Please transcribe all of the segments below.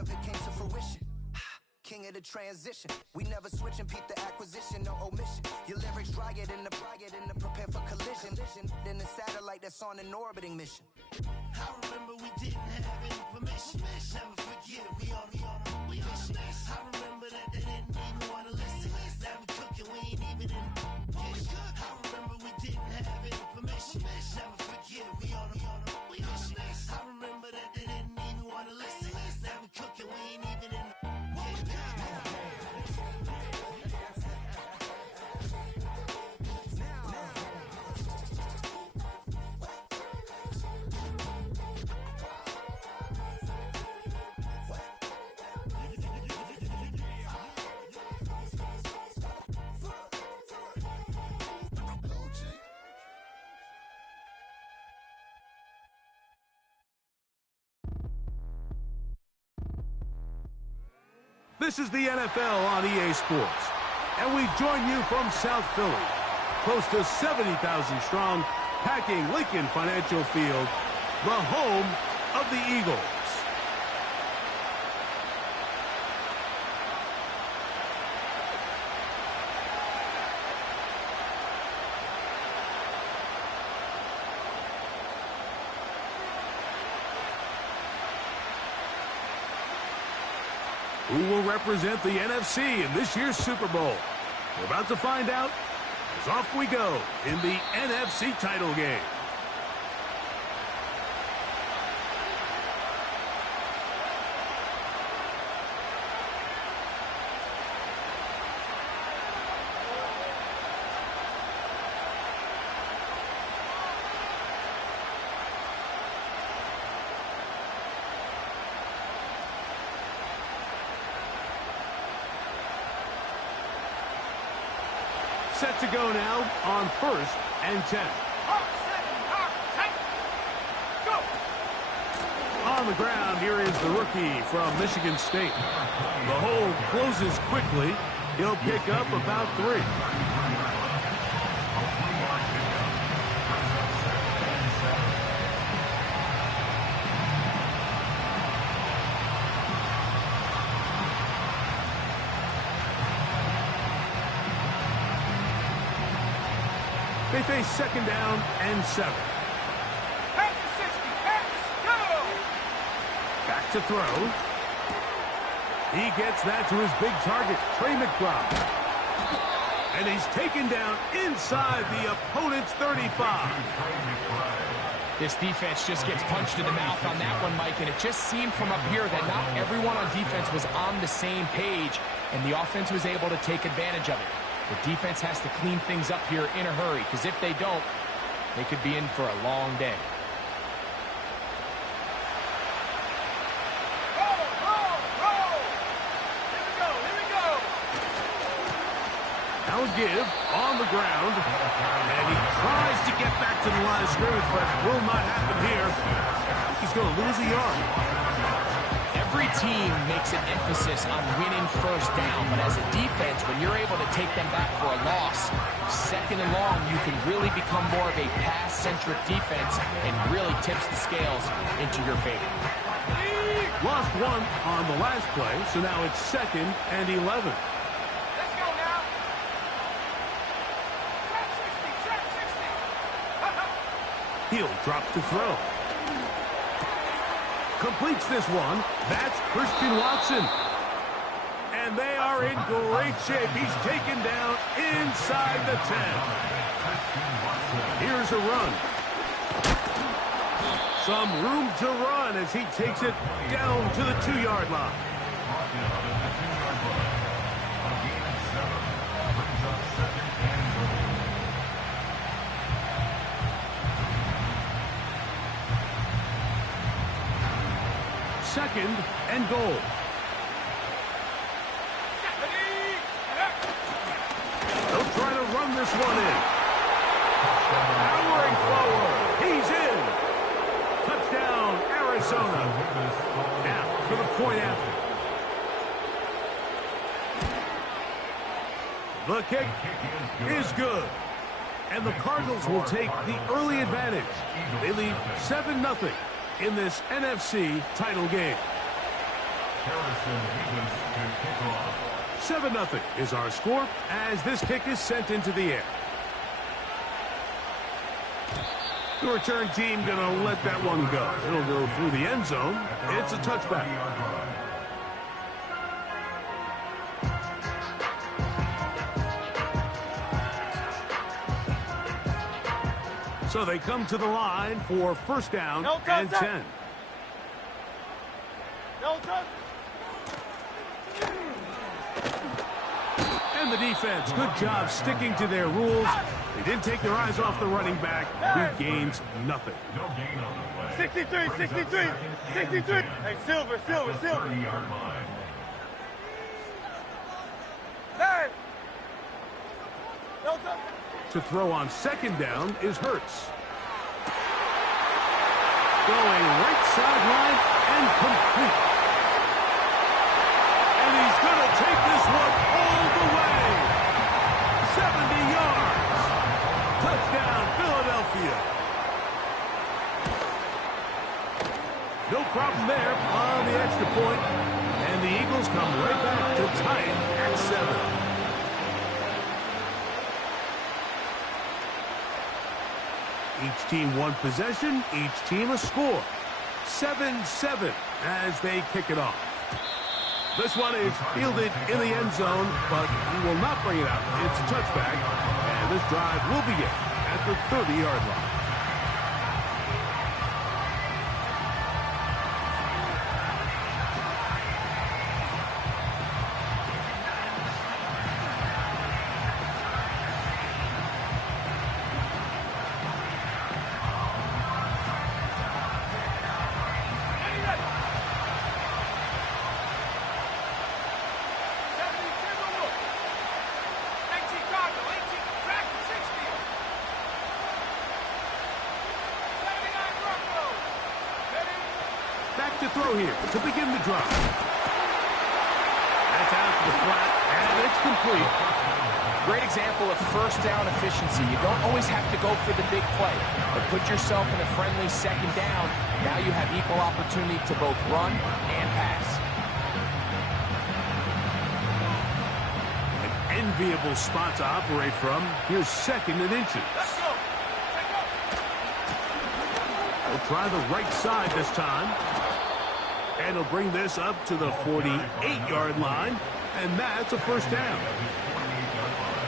of it came to fruition. King of the transition. We never switch and peep the acquisition, no omission. Your lyrics dry it in the prepare for collision. Then the satellite that's on an orbiting mission. I remember we didn't have any permission. Never forget we on a mission. I remember that they didn't even want to listen. Now we cooking, we ain't even in the kitchen. I remember we didn't have any permission. Never forget we on a mission. I remember that they didn't even want to listen. Now we cooking, we ain't even in the This is the NFL on EA Sports, and we join you from South Philly, close to 70,000 strong, packing Lincoln Financial Field, the home of the Eagles. Who will represent the NFC in this year's Super Bowl? We're about to find out as off we go in the NFC title game. Set to go now on 1st and 10. Go! On the ground, here is the rookie from Michigan State. The hole closes quickly. He'll pick up about 3. They face 2nd down and 7. Back to 60. Go! Back to throw. He gets that to his big target, Trey McBride. And he's taken down inside the opponent's 35. This defense just gets punched in the mouth on that one, Mike, and it just seemed from up here that not everyone on defense was on the same page, and the offense was able to take advantage of it. The defense has to clean things up here in a hurry, because if they don't, they could be in for a long day. Roll! Here we go! Now give on the ground, and he tries to get back to the line of scrimmage, but will not happen here. He's going to lose a yard. Every team makes an emphasis on winning 1st down, but as a defense, when you're able to take them back for a loss, 2nd and long, you can really become more of a pass-centric defense and really tips the scales into your favor. Lost 1 on the last play, so now it's 2nd and 11. Let's go now. Trap 60. He'll drop to throw. Completes this one. That's Christian Watson. And they are in great shape. He's taken down inside the 10. Here's a run. Some room to run as he takes it down to the 2-yard line. Second and goal. They'll try to run this one in. Powering forward. He's in. Touchdown, Arizona. Now for the point after. The kick is good. And the Cardinals will take the early advantage. They lead 7-0 in this NFC title game. 7-0 is our score as this kick is sent into the air. The return team going to let that one go. It'll go through the end zone. It's a touchback. So they come to the line for first down and 10. And the defense, good job sticking to their rules. They didn't take their eyes off the running back, who gains nothing. 63, 63, 63. Hey, Silver. Nine. To throw on second down is Hurts. Going right sideline and complete. And he's going to take this one all the way. 70 yards. Touchdown, Philadelphia. No problem there on the extra point. And the Eagles come right back to tie it at 7. Each team one possession, each team a score. 7-7 as they kick it off. This one is fielded in the end zone, but he will not bring it out. It's a touchback, and this drive will begin at the 30-yard line. To throw here to begin the drive. That's out to the flat, and it's complete. Great example of first down efficiency. You don't always have to go for the big play, but put yourself in a friendly second down. Now you have equal opportunity to both run and pass. An enviable spot to operate from. Here's second and inches. Let's go. We'll try the right side this time. And he'll bring this up to the 48-yard line, and that's a first down.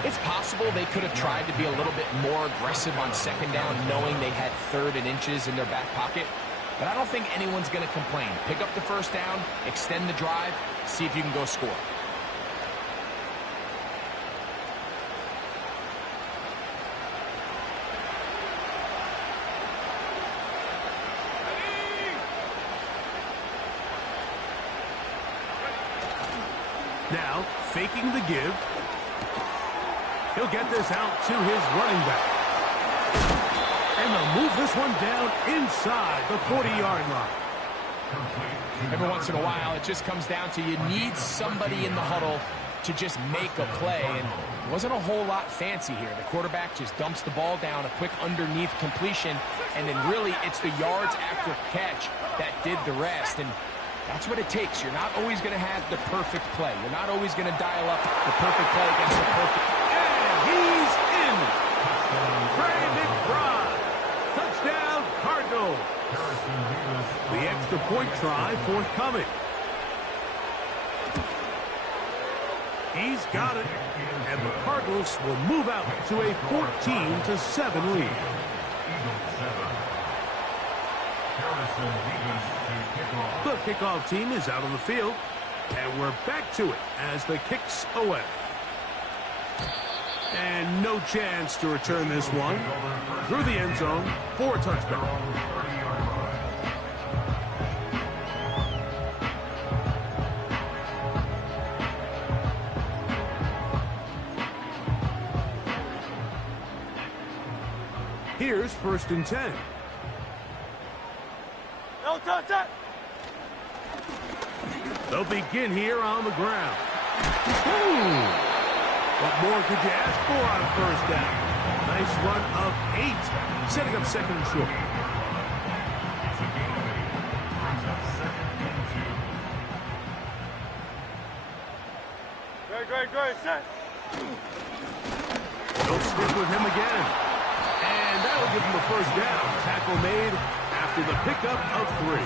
It's possible they could have tried to be a little bit more aggressive on second down, knowing they had third and inches in their back pocket. But I don't think anyone's going to complain. Pick up the first down, extend the drive, see if you can go score. Now, faking the give. He'll get this out to his running back. And they'll move this one down inside the 40-yard line. Every once in a while, it just comes down to you need somebody in the huddle to just make a play. And it wasn't a whole lot fancy here. The quarterback just dumps the ball down, a quick underneath completion, and then really it's the yards after catch that did the rest. And that's what it takes. You're not always going to have the perfect play. You're not always going to dial up the perfect play against the perfect. And he's in. Trey McBride. Touchdown, Cardinals. The extra point try forthcoming. He's got it. And the Cardinals will move out to a 14-7 lead. The kickoff team is out on the field, and we're back to it as the kick's away. And no chance to return this one through the end zone for a touchdown. Here's first and 10. No touch. They'll begin here on the ground. Ooh. What more could you ask for on first down? Nice run of 8, setting up second and short. Great, set. They'll stick with him again. And that'll give him a first down. Tackle made after the pickup of 3.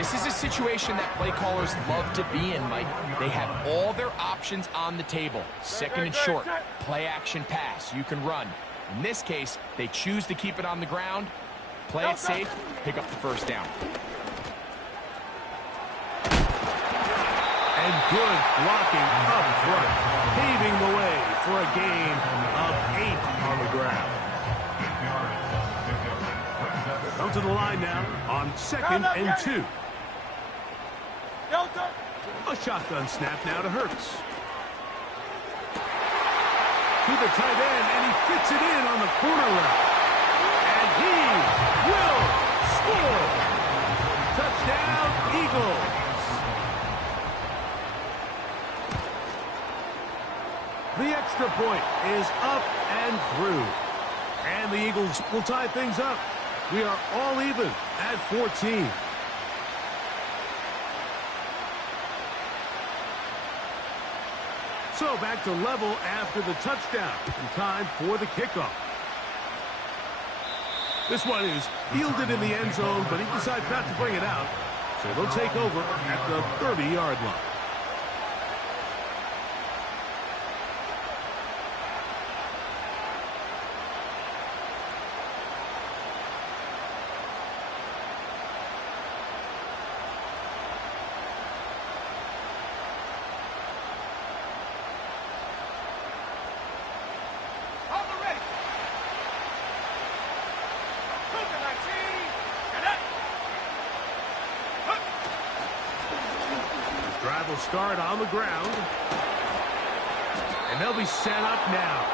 This is a situation that play callers love to be in, Mike. They have all their options on the table. Second and short, play action pass, you can run. In this case, they choose to keep it on the ground, play it safe, pick up the first down. And good blocking up front, paving the way for a gain of 8 on the ground. Come to the line now on 2nd and 2. A shotgun snap now to Hurts. To the tight end, and he fits it in on the corner route. And he will score. Touchdown, Eagles. The extra point is up and through. And the Eagles will tie things up. We are all even at 14. So back to level after the touchdown. And time for the kickoff. This one is fielded in the end zone, but he decides not to bring it out. So they'll take over at the 30-yard line. Drive will start on the ground. And they'll be set up now.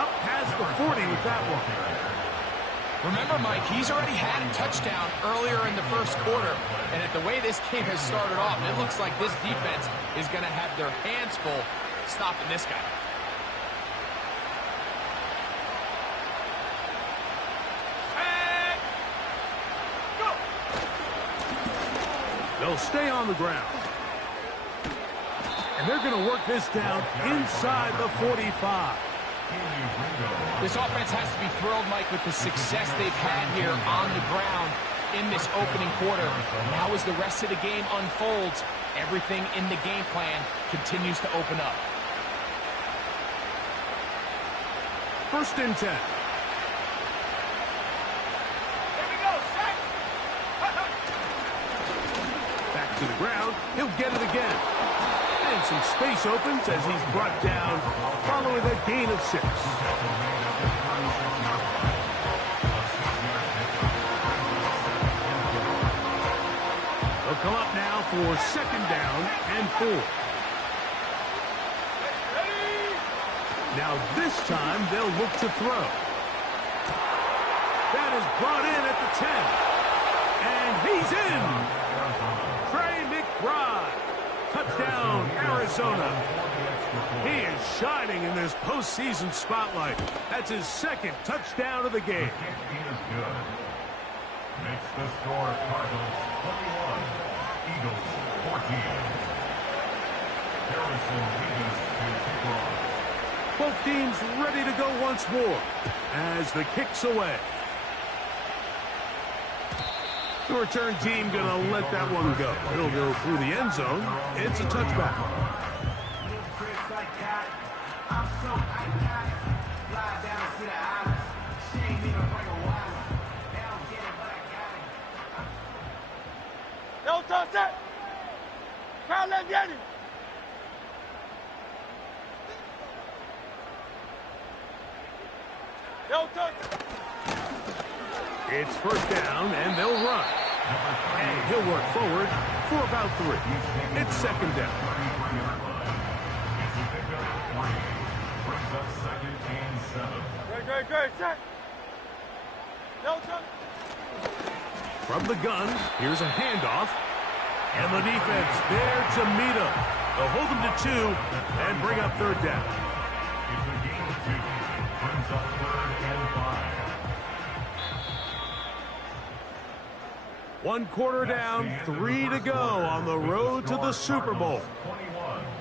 Up past the 40 with that one. Remember, Mike, he's already had a touchdown earlier in the first quarter. And at the way this game has started off, it looks like this defense is going to have their hands full stopping this guy. They'll stay on the ground. And they're going to work this down inside the 45. This offense has to be thrilled, Mike, with the success they've had here on the ground in this opening quarter. Now as the rest of the game unfolds, everything in the game plan continues to open up. 1st and 10. Back to the ground. He'll get it again. And some space opens as he's brought down following a gain of 6. They'll come up now for 2nd down and 4. Now this time they'll look to throw. That is brought in at the 10. And he's in. Trey McBride. Touchdown, Arizona. He is shining in this postseason spotlight. That's his 2nd touchdown of the game. Makes the score Cardinals 21, Eagles 14. Harrison Davis to kick off. Both teams ready to go once more as the kick's away. The return team going to let that one go. It'll go through the end zone. It's a touchback. Don't touch that. Crowd, let's get it. Don't touch it. It's 1st down, and they'll run. And he'll work forward for about 3. It's 2nd down. Great, set. Don't touch. From the gun, here's a handoff. And the defense there to meet him. They'll hold him to 2 and bring up 3rd down. It's a gain of 2. Brings up 3rd and 5. 1 quarter down, 3 to go on the road to the Super Bowl.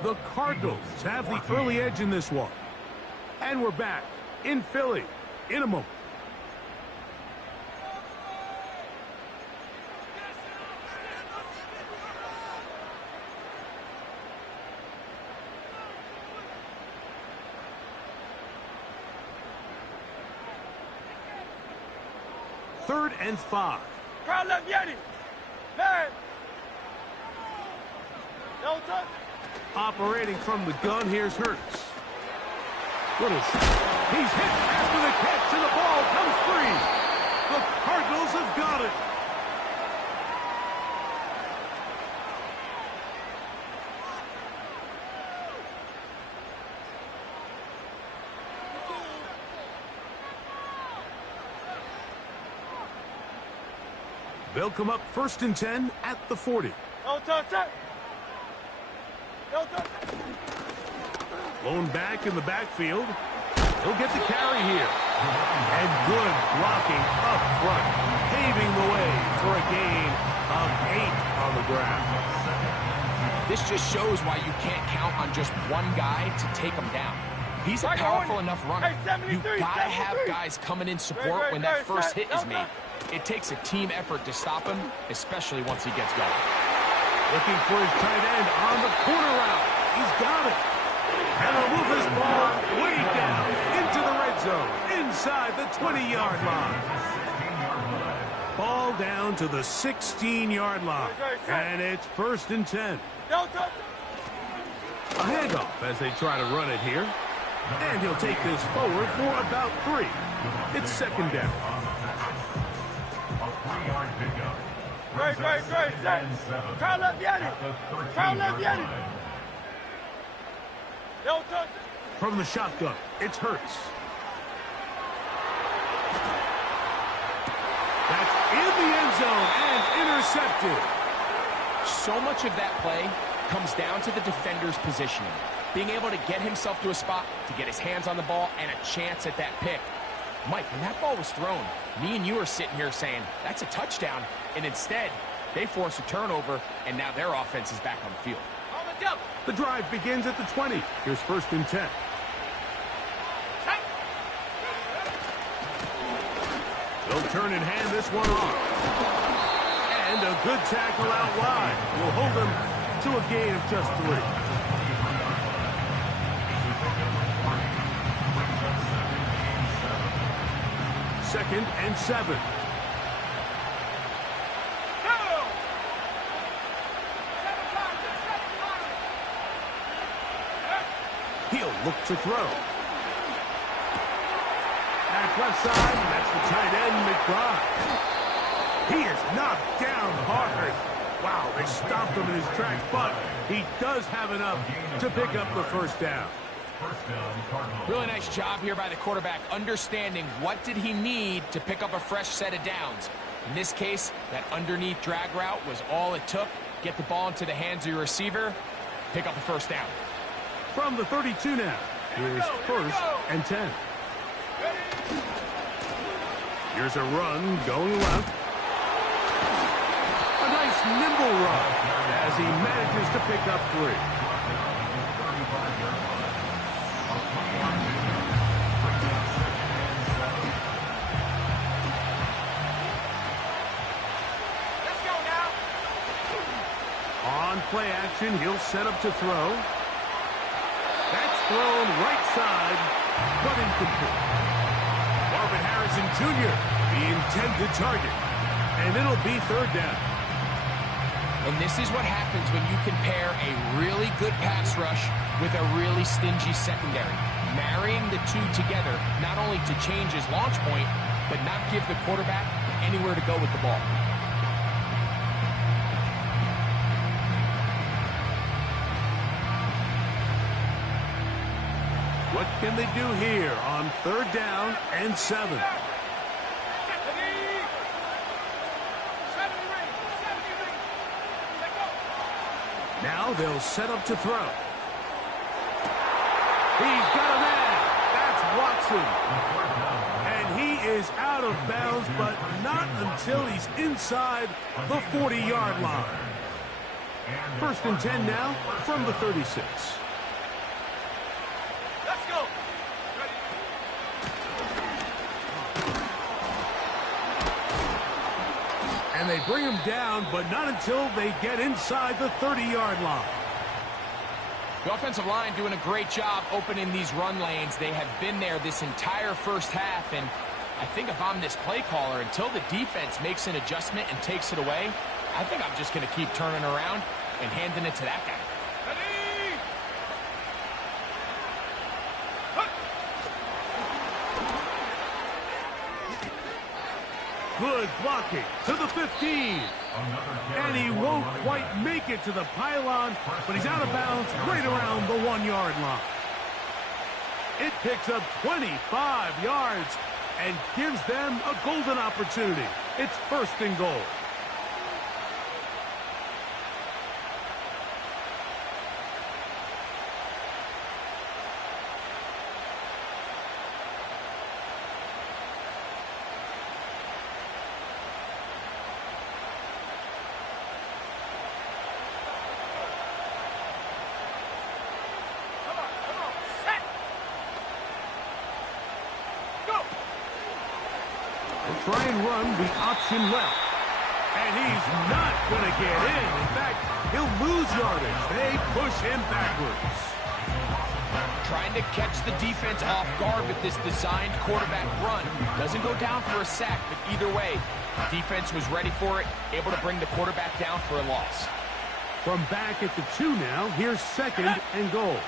The Cardinals have the early edge in this one. And we're back in Philly in a moment. Third and 5. Crowd left Yeti. Man. No touch. Operating from the gun, here's Hurts. Little shot. He's hit after the catch, and the ball comes free. The Cardinals have got it. They'll come up 1st and 10 at the 40. No touch. No touch. Blown back in the backfield. He'll get the carry here. And good blocking up front, paving the way for a gain of 8 on the ground. This just shows why you can't count on just one guy to take him down. He's a powerful enough runner. You gotta have guys coming in support when that first hit is made. It takes a team effort to stop him, especially once he gets going. Looking for his tight end on the corner route. He's got it. And he'll move this ball way down into the red zone, inside the 20-yard line. Ball down to the 16-yard line. And it's 1st and 10. No touch. A handoff as they try to run it here. And he'll take this forward for about 3. It's 2nd down. Great. Crowd left Yeti. Crowd left Yeti. No touch. From the shotgun, it's Hurts. That's in the end zone and intercepted. So much of that play comes down to the defender's positioning. Being able to get himself to a spot, to get his hands on the ball, and a chance at that pick. Mike, when that ball was thrown, me and you are sitting here saying, that's a touchdown, and instead, they force a turnover, and now their offense is back on the field. The drive begins at the 20. Here's 1st and 10. They'll turn and hand this one off. And a good tackle out wide will hold them to a gain of just 3. Second and 7. He'll look to throw. That's left side, and that's the tight end, McBride. He is knocked down hard. Wow, they stopped him in his tracks, but he does have enough to pick up the 1st down. Really nice job here by the quarterback, understanding what did he need to pick up a fresh set of downs. In this case, that underneath drag route was all it took. Get the ball into the hands of your receiver, pick up a 1st down. From the 32 now, here's 1st and 10. Here's a run going left. A nice nimble run as he manages to pick up 3. Let's go now. On play action, he'll set up to throw. That's thrown right side, but incomplete. Marvin Harrison Jr., the intended target. And it'll be 3rd down. And this is what happens when you compare a really good pass rush with a really stingy secondary. Marrying the two together, not only to change his launch point, but not give the quarterback anywhere to go with the ball. What can they do here on 3rd down and 7? Now they'll set up to throw. He's got a man. That's Watson. And he is out of bounds, but not until he's inside the 40-yard line. First and 10 now from the 36. Let's go. And they bring him down, but not until they get inside the 30-yard line. The offensive line doing a great job opening these run lanes. They have been there this entire first half, and I think if I'm this play caller, until the defense makes an adjustment and takes it away, I think I'm just going to keep turning around and handing it to that guy. Ready? Good blocking to the 15. And he won't quite make it to the pylon, but he's out of bounds right around the 1-yard line. It picks up 25 yards and gives them a golden opportunity. It's first and goal. Try and run the option left. And he's not going to get in. In fact, he'll lose yardage. They push him backwards. Trying to catch the defense off guard with this designed quarterback run. Doesn't go down for a sack, but either way, defense was ready for it, able to bring the quarterback down for a loss. From back at the 2 now, here's second and goal.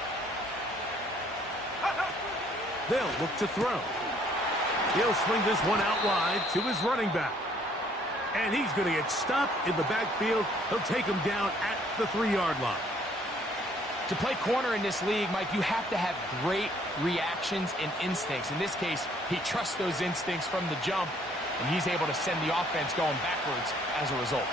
They'll look to throw. He'll swing this one out wide to his running back. And he's going to get stopped in the backfield. He'll take him down at the 3-yard line. To play corner in this league, Mike, you have to have great reactions and instincts. In this case, he trusts those instincts from the jump, and he's able to send the offense going backwards as a result.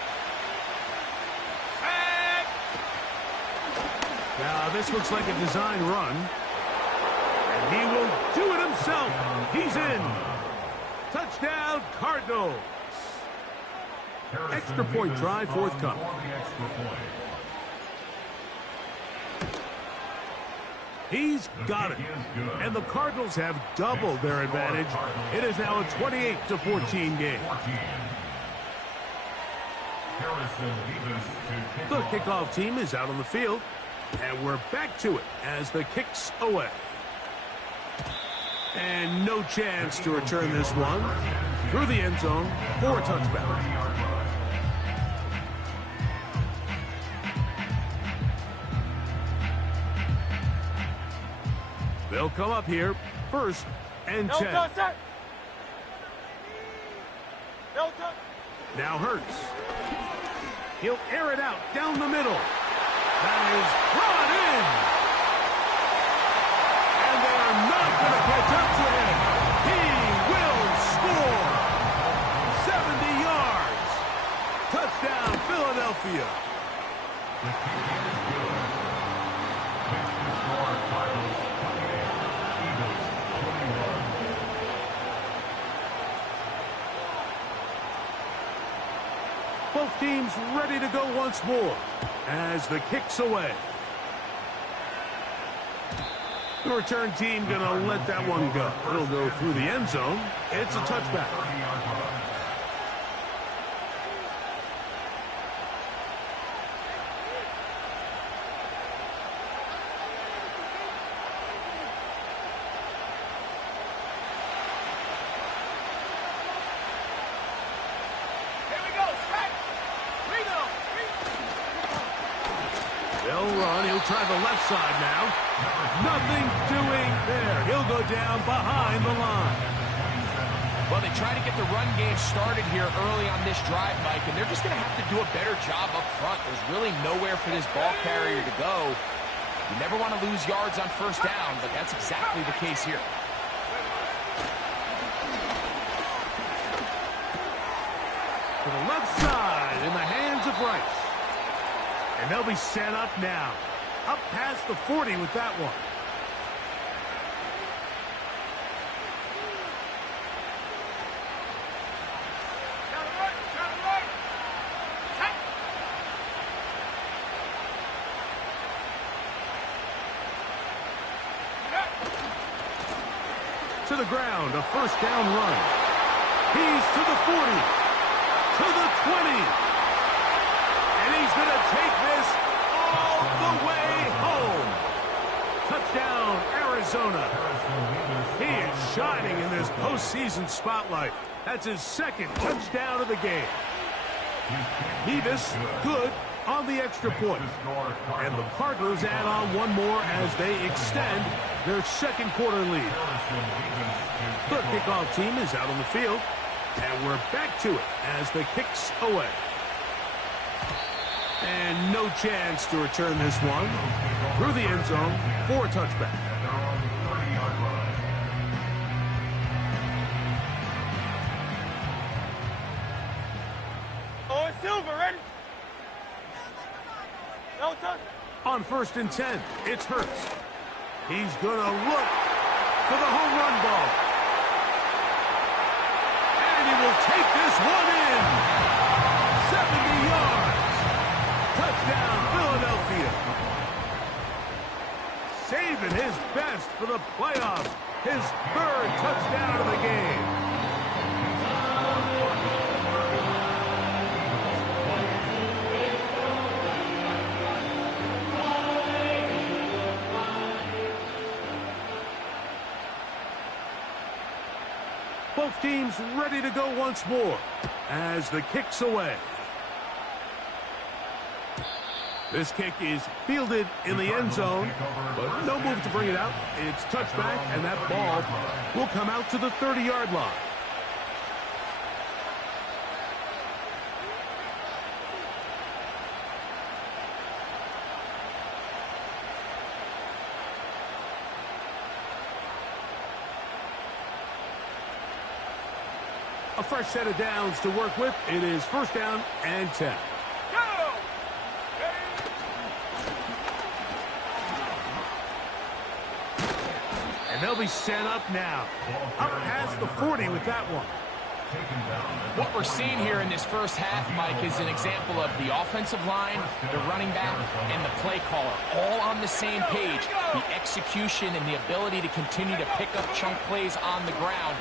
Now, this looks like a design run. And he will do it himself. He's in. Touchdown, Cardinals. Extra point try forthcoming. He's got it. And the Cardinals have doubled their advantage. It is now a 28-14 game. The kickoff team is out on the field. And we're back to it as the kick's away. And no chance to return this one through the end zone for a touchback. They'll come up here first and 10. Now Hurts. He'll air it out down the middle. That is brought in. And they're not going to catch up to him. He will score. 70 yards. Touchdown, Philadelphia. The kick is good. Makes the score Cardinals 28, Eagles 21. Both teams ready to go once more as the kick's away. The return team going to let that one go. It'll go through the end zone. It's a touchback. Try the left side now. Nothing doing there. He'll go down behind the line. Well, they try to get the run game started here early on this drive, Mike, and they're just going to have to do a better job up front. There's really nowhere for this ball carrier to go. You never want to lose yards on first down, but that's exactly the case here. To the left side in the hands of Rice. And they'll be set up now. Up past the 40 with that one. To the ground, a first down run. He's to the 40, to the 20. And he's going to take this all the way home. Touchdown, Arizona. He is shining in this postseason spotlight. That's his second touchdown of the game. Nevis good on the extra point. And the Cardinals add on one more as they extend their second quarter lead. The kickoff team is out on the field. And we're back to it as the kick's away. And no chance to return this one through the end zone for a touchback. Oh, it's Silver, ready? No touch. On 1st and 10, it's Hurts. He's going to look for the home run ball. And he will take this one in. 70 yards. Touchdown, Philadelphia. Saving his best for the playoffs. His third touchdown of the game. Both teams ready to go once more as the kick's away. This kick is fielded in the end zone, but no move to bring it out. It's touchback, and that ball will come out to the 30-yard line. A fresh set of downs to work with. It is 1st down and 10. They'll be set up now. Up past the 40 with that one. What we're seeing here in this first half, Mike, is an example of the offensive line, the running back, and the play caller all on the same page. The execution and the ability to continue to pick up chunk plays on the ground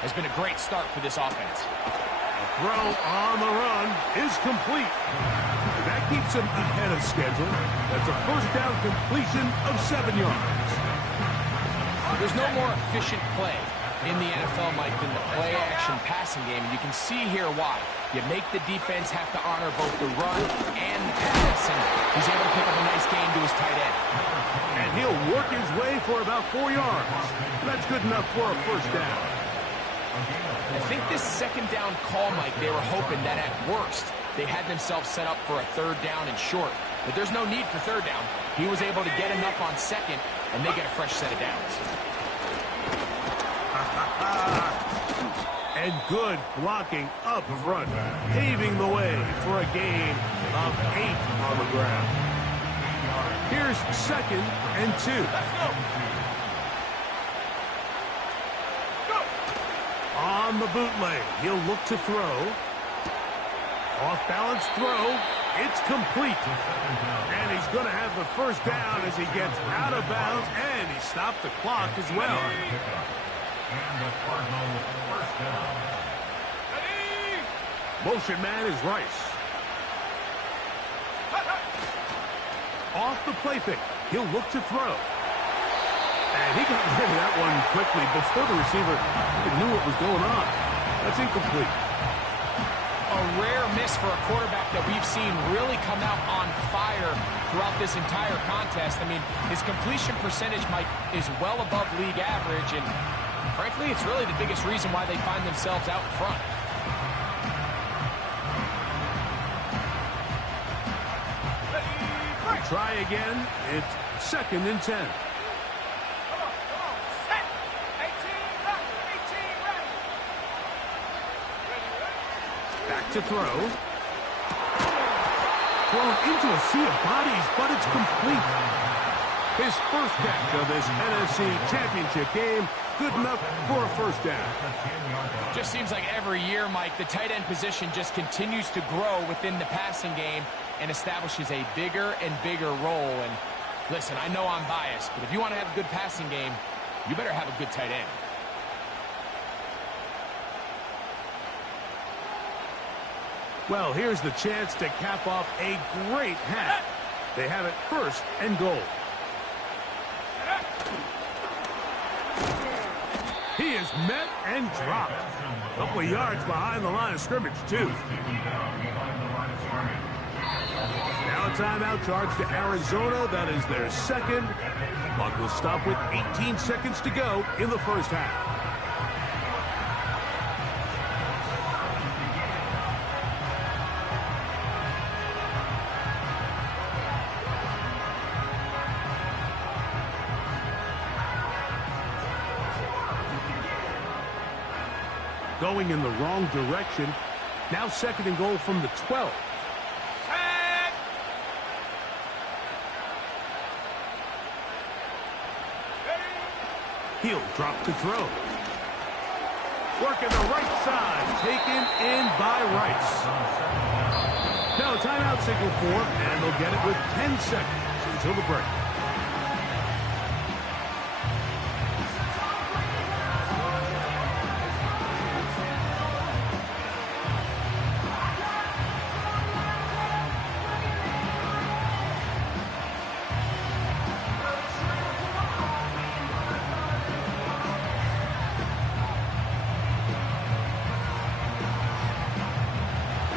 has been a great start for this offense. A throw on the run is complete. That keeps him ahead of schedule. That's a first down completion of 7 yards. There's no more efficient play in the NFL, Mike, than the play-action passing game. You can see here why. You make the defense have to honor both the run and the pass, and he's able to pick up a nice gain to his tight end. And he'll work his way for about 4 yards. That's good enough for a first down. I think this second down call, Mike, they were hoping that at worst they had themselves set up for a 3rd down and short. But there's no need for 3rd down. He was able to get enough on 2nd, and they get a fresh set of downs. And good blocking up front, paving the way for a gain of 8 on the ground. Here's 2nd and 2. Let's go. On the bootleg, he'll look to throw. Off-balance throw. It's complete. And he's going to have the first down as he gets out of bounds, and he stopped the clock as well. And the Cardinals first down. Motion man is Rice. Off the play fake. He'll look to throw. And he got rid of that one quickly before the receiver even knew what was going on. That's incomplete. A rare miss for a quarterback that we've seen really come out on fire throughout this entire contest. I mean, his completion percentage, Mike, is well above league average, and frankly, it's really the biggest reason why they find themselves out front. Try again. It's 2nd and 10. Set. 18 ready. Back to throw. Thrown into a sea of bodies, but it's complete. His first catch of this NFC Championship game, good enough for a first down. Just seems like every year, Mike, the tight end position just continues to grow within the passing game and establishes a bigger and bigger role. And listen, I know I'm biased, but if you want to have a good passing game, you better have a good tight end. Well, here's the chance to cap off a great half. They have it 1st and goal. He is met and dropped. A couple of yards behind the line of scrimmage, too. Now a timeout charge to Arizona. That is their 2nd. Clock will stop with 18 seconds to go in the first half. Going in the wrong direction. Now 2nd and goal from the 12. He'll drop to throw. Working the right side. Taken in by Rice. Now a timeout signal for him, and they'll get it with 10 seconds until the break.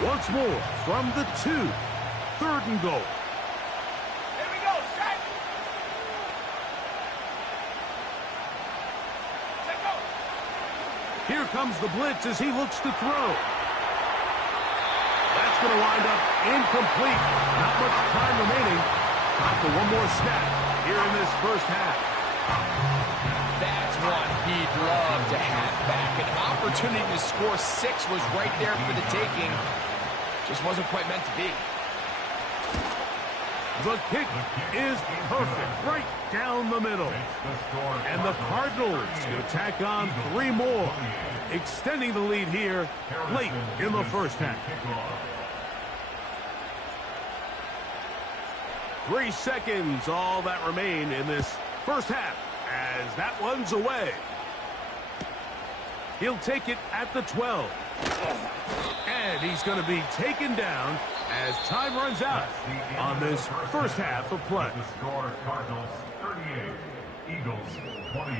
Once more from the 2. 3rd and goal. Here we go, set. Set go. Here comes the blitz as he looks to throw. That's going to wind up incomplete. Not much time remaining. Time for one more snap here in this first half. That's one he'd love to have back. An opportunity to score 6 was right there for the taking. Just wasn't quite meant to be. The kick is perfect, right down the middle. And the Cardinals going to tack on 3 more, extending the lead here late in the first half. 3 seconds, all that remain in this first half, as that one's away. He'll take it at the 12. And he's going to be taken down as time runs out on this first half of play. The score, Cardinals 38, Eagles 28.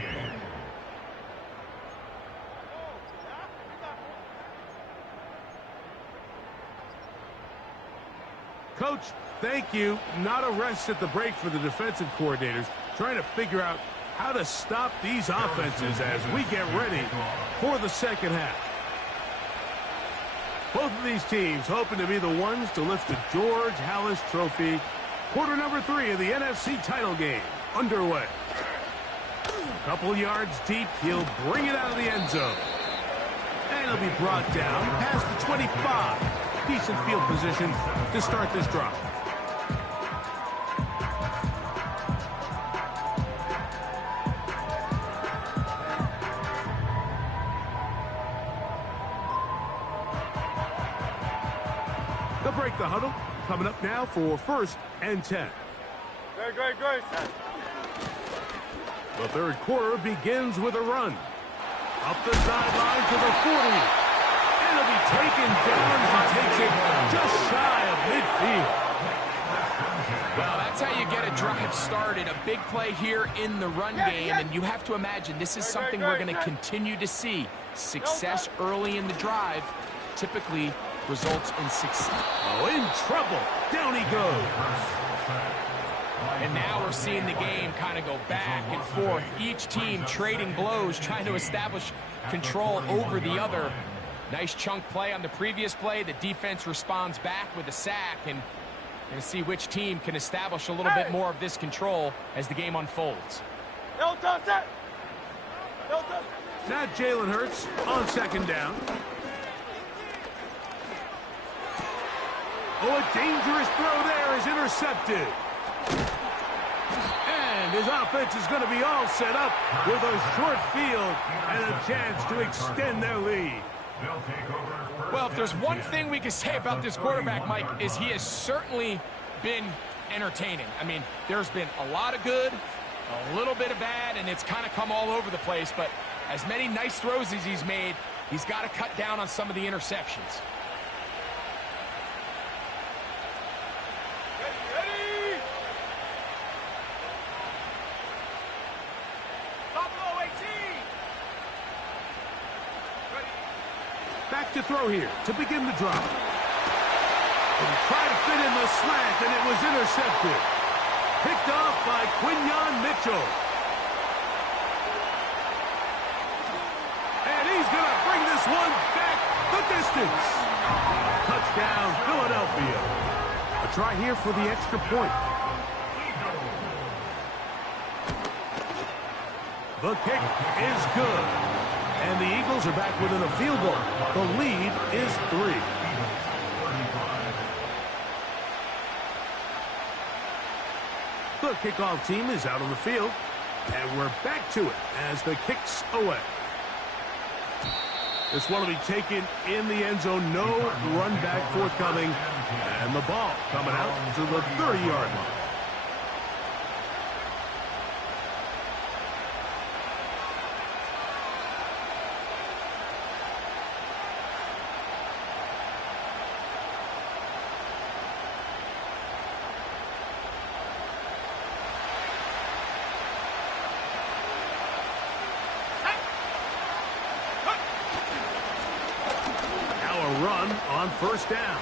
Coach, thank you. Not a rest at the break for the defensive coordinators, trying to figure out how to stop these offenses as we get ready for the second half. Both of these teams hoping to be the ones to lift the George Halas Trophy. Quarter number 3 of the NFC title game underway. A couple yards deep, he'll bring it out of the end zone. And he'll be brought down past the 25. Decent field position to start this drive. They'll break the huddle. Coming up now for 1st and 10. Great. The third quarter begins with a run. Up the sideline to the 40. And it'll be taken down as he takes it just shy of midfield. Well, that's how you get a drive started. A big play here in the run game, and you have to imagine this is something we're going to continue to see. Success early in the drive typically results in success. Oh, in trouble. Down he goes. And now we're seeing the game kind of go back and forth. Each team trading blows, trying to establish control over the other. Nice chunk play on the previous play. The defense responds back with a sack, and we're going to see which team can establish a little bit more of this control as the game unfolds. No touch that. Not Jalen Hurts on 2nd down. Oh, a dangerous throw there is intercepted. And his offense is going to be all set up with a short field and a chance to extend their lead. Well, if there's one thing we can say about this quarterback, Mike, is he has certainly been entertaining. I mean, there's been a lot of good, a little bit of bad, and it's kind of come all over the place. But as many nice throws as he's made, he's got to cut down on some of the interceptions. back to throw here to begin the drive. And tried to fit in the slant, and it was intercepted. Picked off by Quinyon Mitchell. And he's going to bring this one back the distance. Touchdown, Philadelphia. A try here for the extra point. The kick is good. And the Eagles are back within a field goal. The lead is 3. The kickoff team is out on the field. And we're back to it as the kick's away. This one will be taken in the end zone. No run back forthcoming. And the ball coming out to the 30-yard line. Run on first down.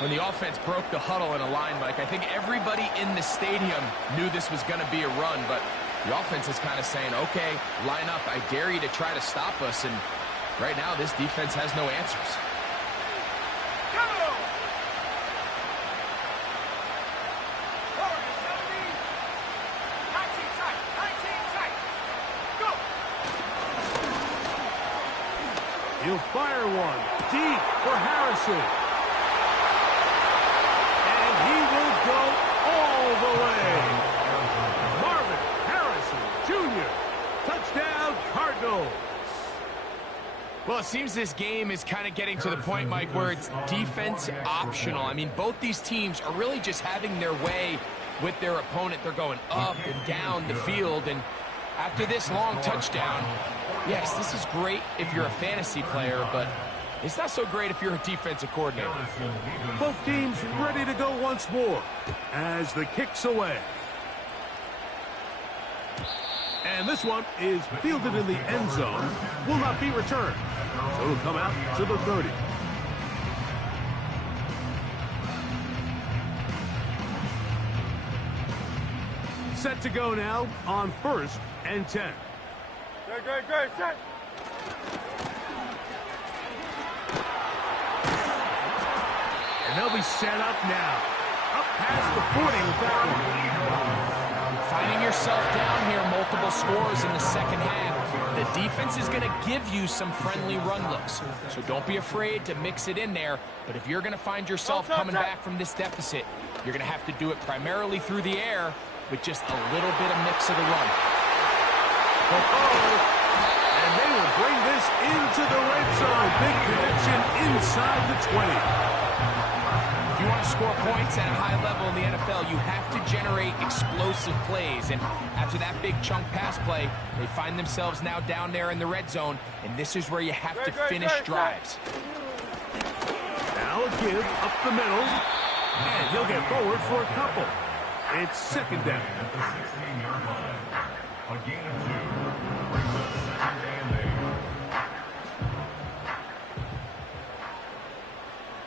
When the offense broke the huddle in a line, Mike, I think everybody in the stadium knew this was going to be a run, but the offense is kind of saying, okay, line up. I dare you to try to stop us, and right now this defense has no answers. He'll fire one deep for Harrison. And he will go all the way. Marvin Harrison Jr. Touchdown, Cardinals. Well, it seems this game is kind of getting to the point, Mike, where it's defense optional. I mean, both these teams are really just having their way with their opponent. They're going up and down the field, and after this long touchdown, yes, this is great if you're a fantasy player, but it's not so great if you're a defensive coordinator. Both teams ready to go once more as the kick's away. And this one is fielded in the end zone. Will not be returned. So it'll come out to the 30. Set to go now on 1st and 10. Great, set. And they'll be set up now. Up past the 40 with that one. Finding yourself down here, multiple scores in the second half. The defense is going to give you some friendly run looks. So don't be afraid to mix it in there. But if you're going to find yourself coming back from this deficit, you're going to have to do it primarily through the air with just a little bit of mix of the run. And they will bring this into the red zone. Big connection inside the 20. If you want to score points at a high level in the NFL, you have to generate explosive plays. And after that big chunk pass play, they find themselves now down there in the red zone. And this is where you have to finish drives. Now a give up the middle. And he'll get forward for a couple. It's second down. A gain of 2 brings up 2nd and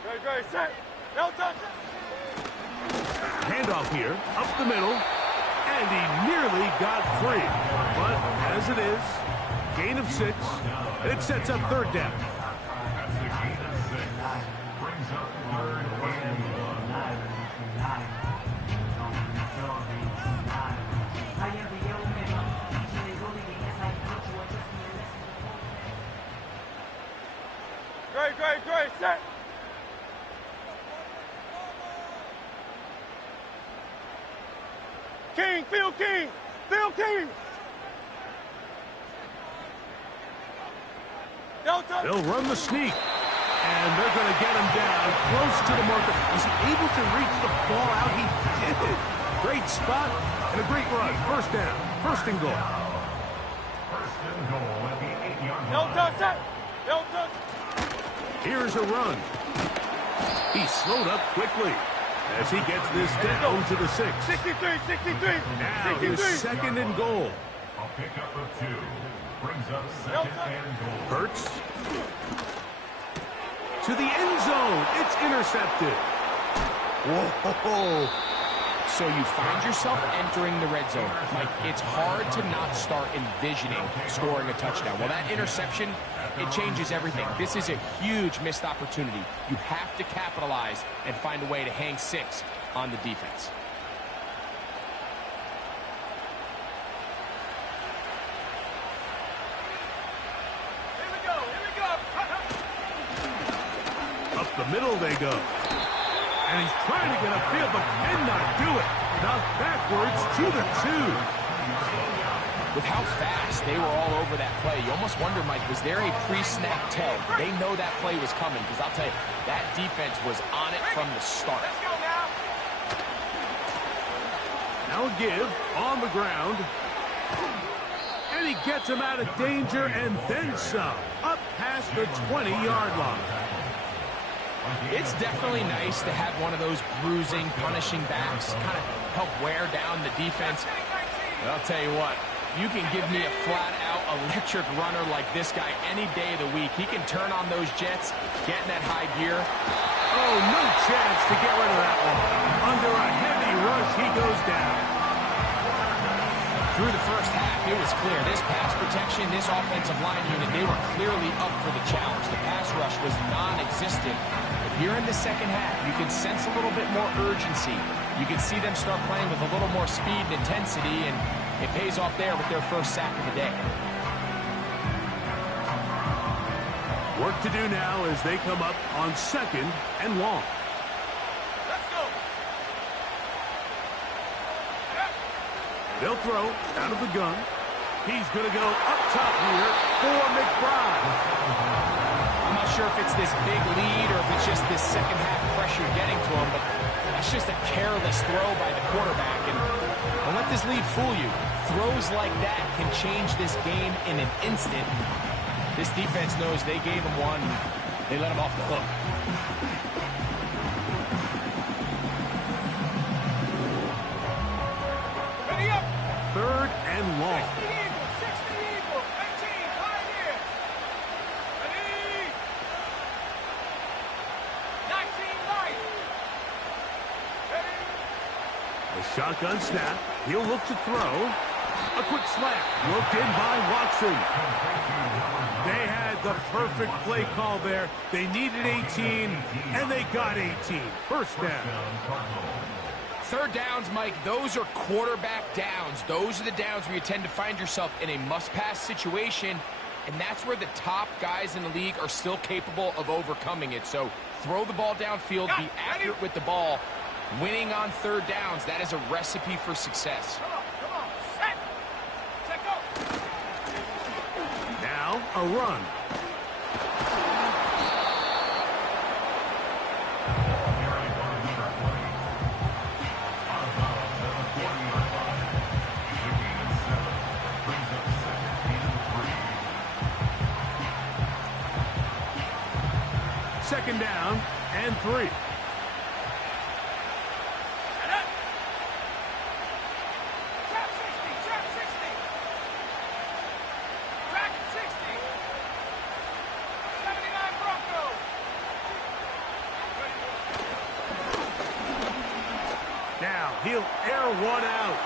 8. Great, set. No touch. Handoff here, up the middle, and he nearly got free. But as it is, gain of 6, and it sets up 3rd down. That's the gain of 6. Brings up 3rd and 1. Great, set. Phil King. They'll run the sneak, and they're going to get him down close to the marker. Was he able to reach the ball out? He did it. Great spot and a great run. First down, 1st and goal. 1st and goal at the 8-yard line. No touch, set. No touch. Here's a run. He slowed up quickly as he gets this down to the 6. 63. Now here's 2nd and goal. A pickup of 2. brings up second and goal. Hurts. To the end zone. It's intercepted. Whoa. So you find yourself entering the red zone. Mike, it's hard to not start envisioning scoring a touchdown. Well, that interception, it changes everything. This is a huge missed opportunity. You have to capitalize and find a way to hang 6 on the defense. Here we go. Up the middle they go. And he's trying to get upfield, but cannot do it. Knocked backwards to the 2. With how fast they were all over that play, you almost wonder, Mike, was there a pre-snap tell? They know that play was coming, because I'll tell you, that defense was on it from the start. Let's go now. Now a give on the ground. And he gets him out of danger and then some. Up past the 20-yard line. It's definitely nice to have one of those bruising, punishing backs kind of help wear down the defense. But I'll tell you what, you can give me a flat-out electric runner like this guy any day of the week. He can turn on those jets, get in that high gear. Oh, no chance to get rid of that one. Under a heavy rush, he goes down. Through the first half, it was clear. This pass protection, this offensive line unit, they were clearly up for the challenge. The pass rush was non-existent. But here in the second half, you can sense a little bit more urgency. You can see them start playing with a little more speed and intensity, and it pays off there with their first sack of the day. Work to do now as they come up on 2nd and long. Let's go. They'll throw out of the gun. He's going to go up top here for McBride. I'm not sure if it's this big lead or if it's just this second half pressure getting to him, but that's just a careless throw by the quarterback. And don't let this lead fool you. Throws like that can change this game in an instant. This defense knows they gave him one. They let him off the hook. Ready up. 3rd and long. 60 Eagle. 18, right here. Ready. 19, right. Ready. A shotgun snap. He'll look to throw. A quick slap. Looked in by Watson. They had the perfect play call there. They needed 18, and they got 18. First down. 3rd downs, Mike, those are quarterback downs. Those are the downs where you tend to find yourself in a must-pass situation, and that's where the top guys in the league are still capable of overcoming it. So throw the ball downfield, be accurate with the ball. Winning on 3rd downs, that is a recipe for success. Come on. Set. Check go. Now a run. Second down and 3. Trap 60. Trap 60. Track 60. 79 Broncos. Now he'll air one out.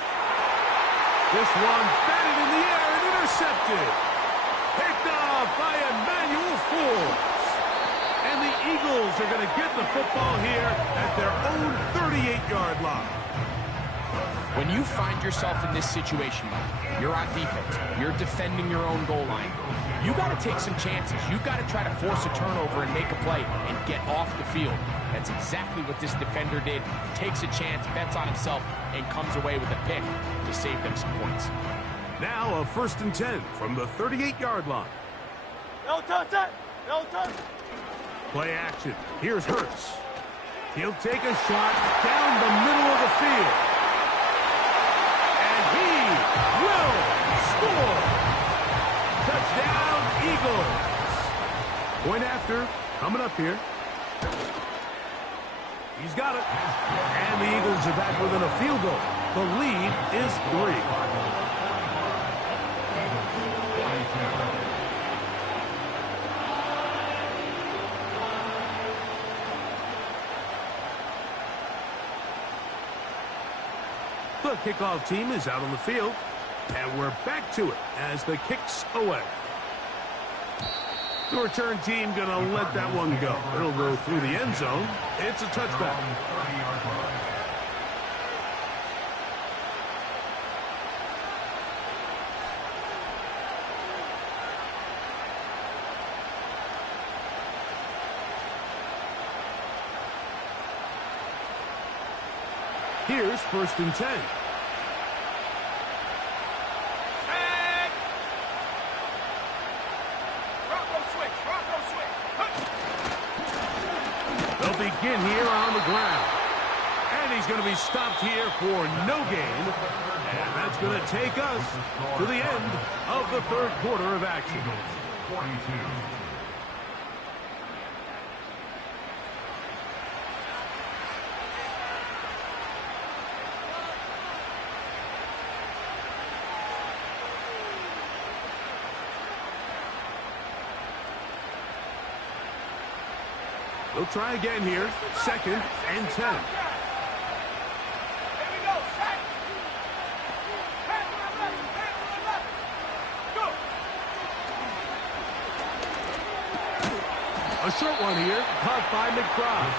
This one batted in the air and intercepted. Picked off by Emmanuel Forbes. And the Eagles are going to get the football here at their own 38-yard line. When you find yourself in this situation, Mike, you're on defense, you're defending your own goal line, you got to take some chances. You got to try to force a turnover and make a play and get off the field. That's exactly what this defender did. Takes a chance, bets on himself, and comes away with a pick to save them some points. Now a 1st and 10 from the 38-yard line. No touch that. No touch. Play action. Here's Hurts. He'll take a shot down the middle of the field. And he will score. Touchdown, Eagles. Point after, coming up here. He's got it. And the Eagles are back within a field goal. The lead is 3. The kickoff team is out on the field, and we're back to it as the kick's away. The return team going to let that one go. It'll go through the end zone. It's a touchback. Here's 1st and 10. They'll begin here on the ground. And he's going to be stopped here for no gain. And that's going to take us to the end of the 3rd quarter of action. 42. They'll try again here. 2nd and 10. Here we go. Set. Go. A short one here, caught by McBride.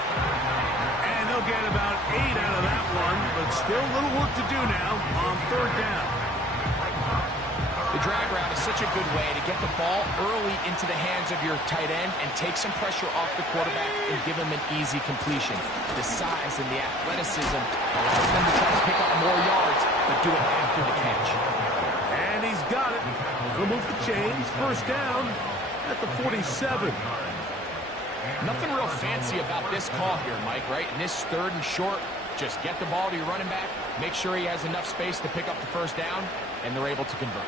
And they'll get about 8 out of that one, but still a little work to do now on 3rd down. The drag route is such a good way to get the ball early into the hands of your tight end and take some pressure off the quarterback and give him an easy completion. The size and the athleticism allows them to try to pick up more yards, but do it after the catch. And he's got it. He'll move the chains. 1st down at the 47. Nothing real fancy about this call here, Mike, right? In this 3rd and short, just get the ball to your running back, make sure he has enough space to pick up the 1st down, and they're able to convert.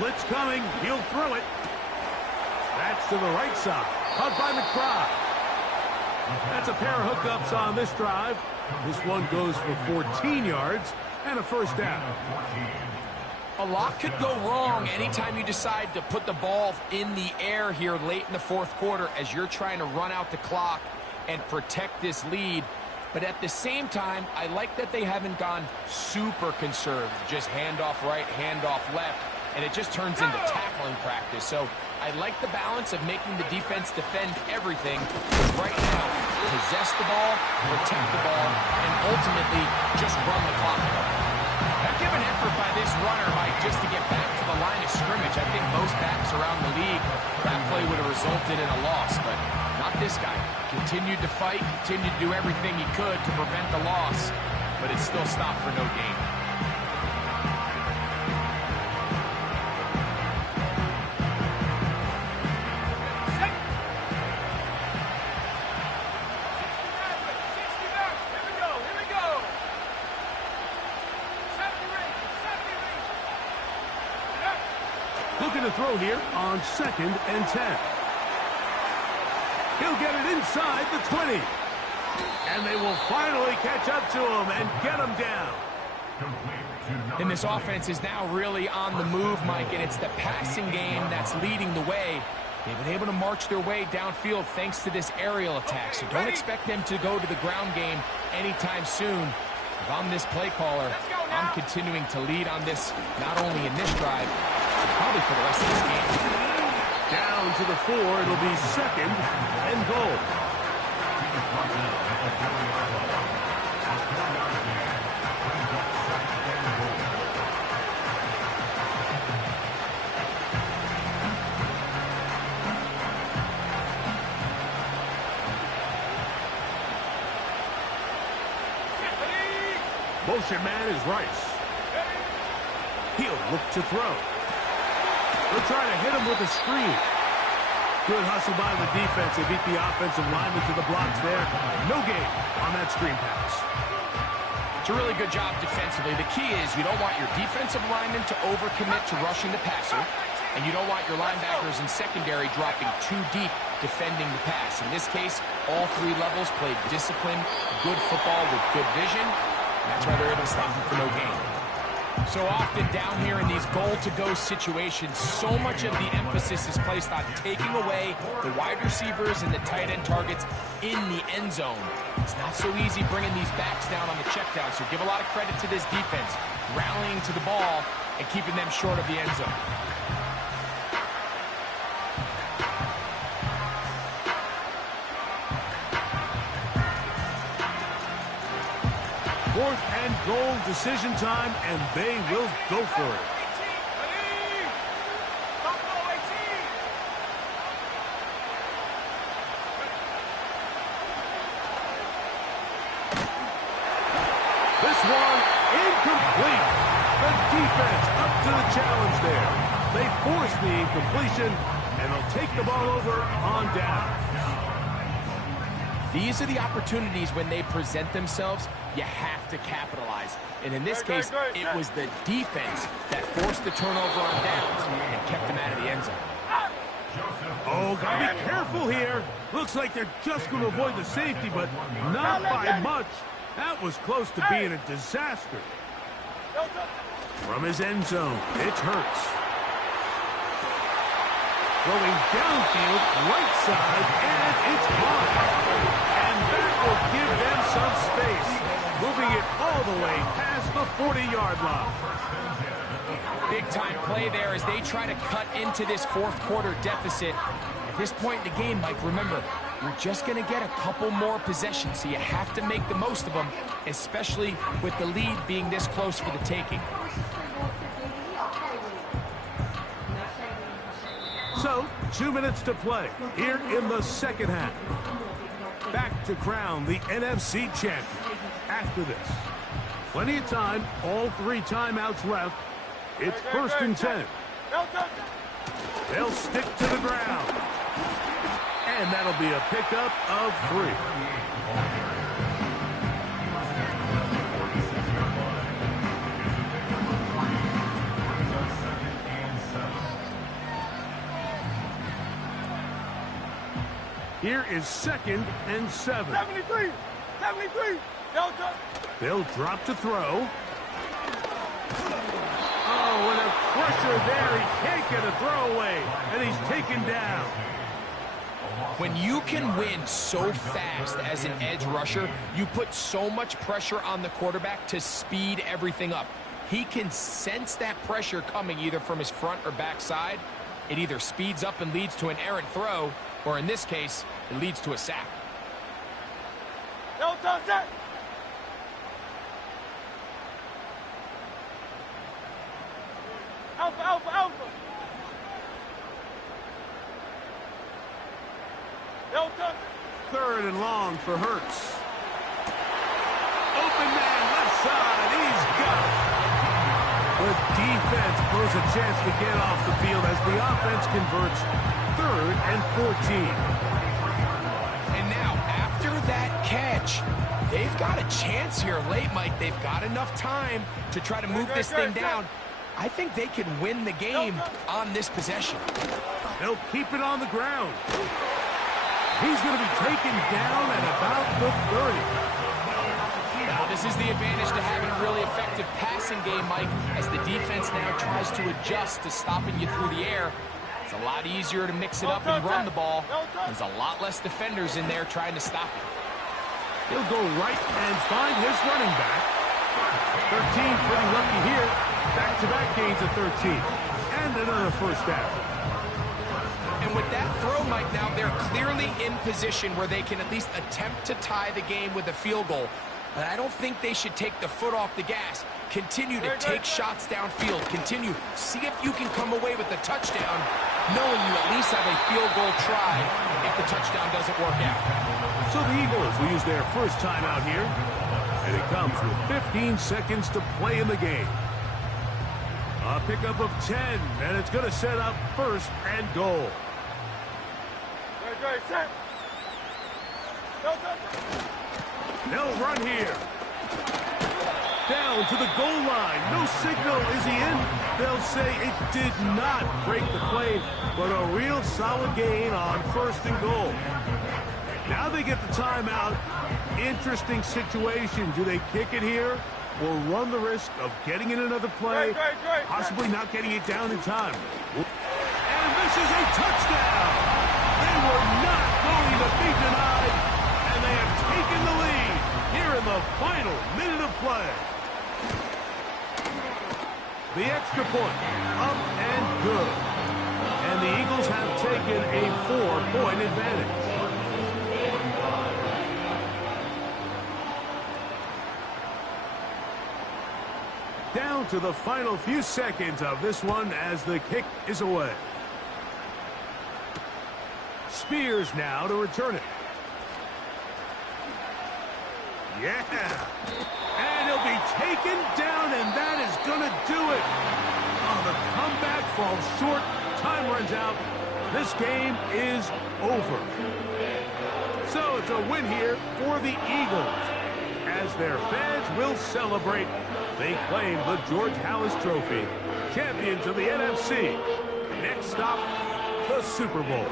Blitz coming. He'll throw it. That's to the right side. Caught by McBride. That's a pair of hookups on this drive. This one goes for 14 yards and a 1st down. A lot could go wrong anytime you decide to put the ball in the air here late in the 4th quarter as you're trying to run out the clock and protect this lead. But at the same time, I like that they haven't gone super conservative. Just handoff right, handoff left, and it just turns into tackling practice. So I like the balance of making the defense defend everything. But right now, possess the ball, protect the ball, and ultimately just run the clock out. Heck of an effort by this runner, Mike, just to get back to the line of scrimmage. I think most backs around the league, that play would have resulted in a loss, but not this guy. Continued to fight, continued to do everything he could to prevent the loss, but it still stopped for no gain. Looking to throw here on 2nd and 10. He'll get it inside the 20. And they will finally catch up to him and get him down. And this offense is now really on the move, Mike, and it's the passing game that's leading the way. They've been able to march their way downfield thanks to this aerial attack, so don't expect them to go to the ground game anytime soon. If I'm this play caller, I'm continuing to lead on this, not only in this drive, but probably for the rest of this game. Down to the 4, it'll be 2nd and goal. Motion man is Rice. He'll look to throw. They'll try to hit him with a screen. Good hustle by the defense. They beat the offensive lineman to the blocks there. No gain on that screen pass. It's a really good job defensively. The key is you don't want your defensive linemen to overcommit to rushing the passer, and you don't want your linebackers and secondary dropping too deep defending the pass. In this case, all 3 levels played disciplined, good football with good vision. And that's why they're able to stop him for no gain. So often down here in these goal-to-go situations, so much of the emphasis is placed on taking away the wide receivers and the tight end targets in the end zone. It's not so easy bringing these backs down on the check down, so give a lot of credit to this defense, rallying to the ball and keeping them short of the end zone. Fourth and goal, decision time, and they will go for it. This one incomplete. The defense up to the challenge there. They force the incompletion, and they'll take the ball over on down. These are the opportunities when they present themselves, you have to capitalize. And in this case, it was the defense that forced the turnover on downs and kept them out of the end zone. Oh, gotta be careful here. Looks like they're just going to avoid the safety, but not by much. That was close to being a disaster. From his end zone, it's Hurts. Throwing downfield, right side, and it's caught. And that will give them some space. Moving it all the way past the 40-yard line. Big-time play there as they try to cut into this fourth quarter deficit. At this point in the game, Mike, remember, you're just going to get a couple more possessions, so you have to make the most of them, especially with the lead being this close for the taking. So, 2 minutes to play here in the second half. Back to crown the NFC champion after this. Plenty of time, all 3 timeouts left. It's 1st and 10. They'll stick to the ground. And that'll be a pickup of 3. Here is 2nd and 7. 73! 73! They'll drop to throw. Oh, and a pressure there. He can't get a throwaway, and he's taken down. When you can win so fast as an edge rusher, you put so much pressure on the quarterback to speed everything up. He can sense that pressure coming either from his front or back side. It either speeds up and leads to an errant throw, or in this case, it leads to a sack. No touch that! Alpha, alpha, alpha! No touch! 3rd and long for Hurts. Open man, left side. He's got it. The defense blows a chance to get off the field as the offense converts 3rd and 14. And now, after that catch, they've got a chance here late, Mike. They've got enough time to try to move this thing down. I think they can win the game on this possession. They'll keep it on the ground. He's going to be taken down at about the 30. Now, this is the advantage to having a really effective passing game, Mike, as the defense now tries to adjust to stopping you through the air. It's a lot easier to mix it up and run the ball. There's a lot less defenders in there trying to stop it. He'll go right and find his running back. 13, pretty lucky here. Back-to-back gains of 13. And another first down. And with that throw, Mike, now they're clearly in position where they can at least attempt to tie the game with a field goal. But I don't think they should take the foot off the gas. Continue to take shots downfield. Continue. See if you can come away with a touchdown, knowing you at least have a field goal try if the touchdown doesn't work out. So the Eagles will use their first timeout here. And it comes with 15 seconds to play in the game. A pickup of 10, and it's going to set up 1st and goal. Right, set. No touch. They'll run here. Down to the goal line. No signal. Is he in? They'll say it did not break the play, but a real solid gain on 1st and goal. Now they get the timeout. Interesting situation. Do they kick it here will run the risk of getting in another play, possibly not getting it down in time. And this is a touchdown! They were not going to be denied, and they have taken the lead here in the final minute of play. The extra point, up and good. And the Eagles have taken a 4-point advantage. Down to the final few seconds of this one as the kick is away. Spears now to return it. Yeah. And he'll be taken down, and that is going to do it. Oh, the comeback falls short. Time runs out. This game is over. So it's a win here for the Eagles. As their fans will celebrate, they claim the George Halas Trophy, champions of the NFC. Next stop, the Super Bowl.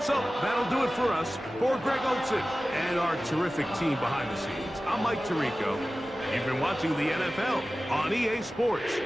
So that'll do it for us. For Greg Olson and our terrific team behind the scenes, I'm Mike Tirico. You've been watching the NFL on EA Sports.